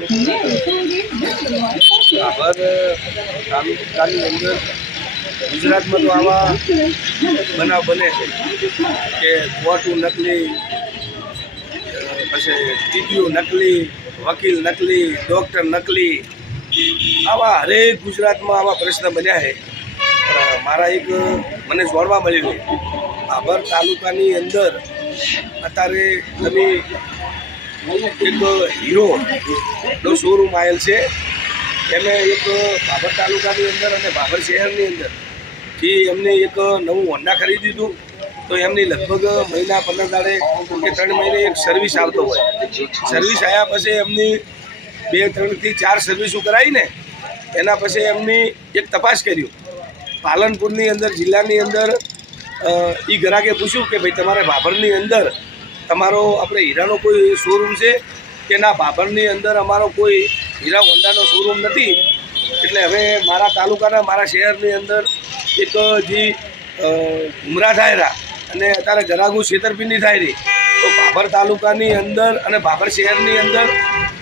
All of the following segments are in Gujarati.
ભાભર તાલુકાની અંદર ગુજરાતમાં તો આવા બનાવ બને છે કે ખોટું નકલી, પછી ટીડીઓ નકલી, વકીલ નકલી, ડૉક્ટર નકલી, આવા હરેક ગુજરાતમાં આવા પ્રશ્ન બન્યા છે. પણ મારા એક મને જોડવા મળ્યું છે ભાભર તાલુકાની અંદર અત્યારે તમે એક હીરોનો શોરૂમ આવેલ છે. એમે એક ભાભર તાલુકાની અંદર અને ભાભર શહેરની અંદર જે એમને એક નવું હોન્ડા ખરીદ્યું હતું. તો એમની લગભગ મહિના 15 દાડે કે 3 મહિને એક સર્વિસ આવતો હોય. સર્વિસ આવ્યા પછી એમની 2, 3 થી 4 સર્વિસો કરાવીને એના પછી એમની એક તપાસ કર્યું. પાલનપુરની અંદર જિલ્લાની અંદર એ ગ્રાહકે પૂછ્યું કે ભાઈ તમારે ભાભરની અંદર તમારો આપણે હીરાનો કોઈ શોરૂમ છે કે ના? ભાભરની અંદર અમારો કોઈ હીરા હોન્ડાનો શોરૂમ નથી. એટલે હવે મારા તાલુકાના મારા શહેરની અંદર એક જે ગુમરાહ થાય રહ્યા અને અત્યારે ગ્રાહકો છેતરપિંડી થાય રહી. તો ભાભર તાલુકાની અંદર અને ભાભર શહેરની અંદર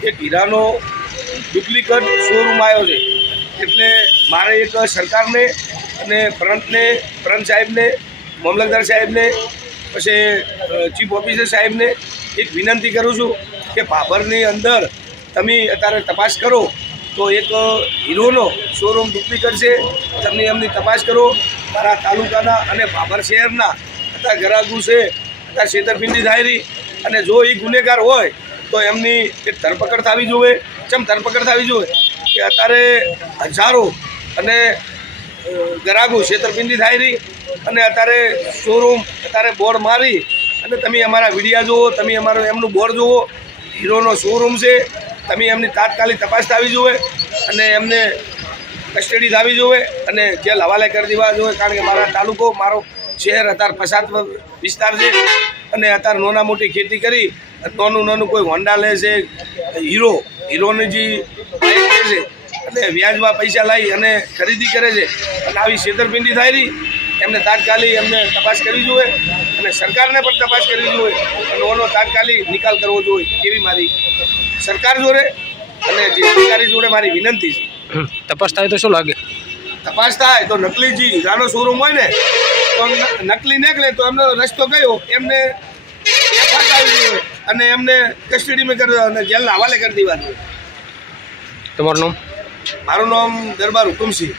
એક હીરાનો ડુપ્લિકેટ શોરૂમ આવ્યો છે. એટલે મારે એક સરકારને અને પ્રાંત સાહેબને, મામલતદાર સાહેબને, પછી ચીફ ઓફિસર સાહેબને એક વિનંતી કરું છું કે ભાભરની અંદર તમે અત્યારે તપાસ કરો તો એક હીરોનો શોરૂમ ડુપ્લિકેટ છે. તમે એમની તપાસ કરો. મારા તાલુકાના અને ભાભર શહેરના અત્યારે ગ્રાહકો છે અત્યારે છેતરપિંડી થાય રહી. અને જો એ ગુનેગાર હોય તો એમની એક ધરપકડ થવી જોઈએ. ચમ ધરપકડ થવી જોઈએ કે અત્યારે હજારો અને ગ્રાહકો છેતરપિંડી થાય રહી અને અત્યારે શોરૂમ અત્યારે બોર્ડ મારી અને તમે અમારા વિડીયા જુઓ, તમે અમારો એમનું બોર્ડ જુઓ, હીરોનો શોરૂમ છે. તમે એમની તાત્કાલિક તપાસ થવી જોઈએ અને એમને કસ્ટડી થવી જોઈએ અને જેલ હવાલે કરી દેવા જોઈએ. કારણ કે મારા તાલુકો, મારો શહેર અત્યારે પછાત વિસ્તાર છે અને અત્યારે નાના મોટી ખેતી કરી નાનું કોઈ હોન્ડા લે છે, હીરોની જે બાઇક લે છે અને વ્યાજમાં પૈસા લાવી અને ખરીદી કરે છે અને આવી છેતરપિંડી થાય રહી. એમને તાત્કાલિક એમને તપાસ કરવી જોઈએ અને સરકારને પણ તપાસ કરવી જોઈએ અને ઓનો તાત્કાલિક નિકાલ કરવો જોઈએ એવી મારી સરકાર જોડે અને જે અધિકારી જોડે મારી વિનંતી છે. તપાસ થાય તો શું લાગે? તપાસ થાય તો નકલી જે હીરાનો શોરૂમ હોય ને તો નકલી નીકળે તો એમનો રસ્તો ગયો, એમને એફઆઈઆર આવી જોઈએ અને એમને કસ્ટડીમાં કરી અને જેલના હવાલે કરી દેવા જોઈએ. તમારું નામ? મારું નામ દરબાર હુકુમસિંહ.